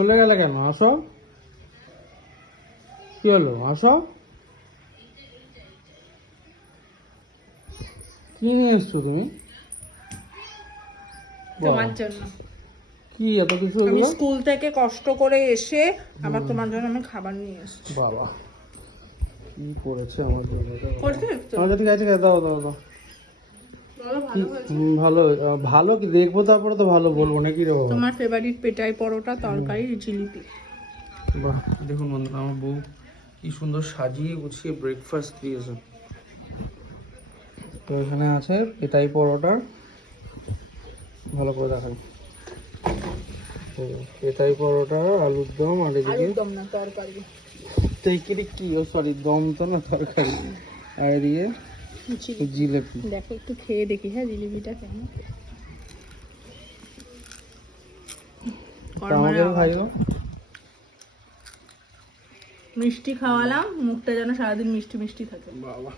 চলে গেলে কেন? আসো, কি হলো? আসো। কি নিয়ে এসছো তুমি? তোমার জন্য। কি এত কিছু আমি এগুলো? স্কুল থেকে কষ্ট করে এসে আবার তোমার জন্য আমি খাবার নিয়ে এসেছি। বাবা কি করেছে আমার জন্য? করতে তো আচ্ছা ঠিক আছে, দাও দাও দাও। বলো কি ভালো হয়েছে। ভালো? ভালো কি দেখবো তারপরে তো ভালো বলবো নাকি রে বাবা? তোমার ফেভারিট পেটাই পরোটা, তরকারি, জিলিপি। বাহ, দেখুন বন্ধুরা, আমার বউ কি সুন্দর সাজিয়ে গুছিয়ে ব্রেকফাস্ট দিয়েছে। তো এখানে আছে পেটাই পরোটা, ভালো করে দেখান। পেটাই পরোটা, আলুর দম, আর এদিকে আলুর দম না, তরকারি। তরকারি কি? ও সরি, দম তো না, তরকারি। আর এদিকে জিলেপি। দেখো একটু খেয়ে দেখি, হ্যাঁ জিলিপিটা কেমন। আমাদের খাইও। মিষ্টি খাওয়ালাম, মুখটা যেন সারাদিন মিষ্টি মিষ্টি থাকে। বাবা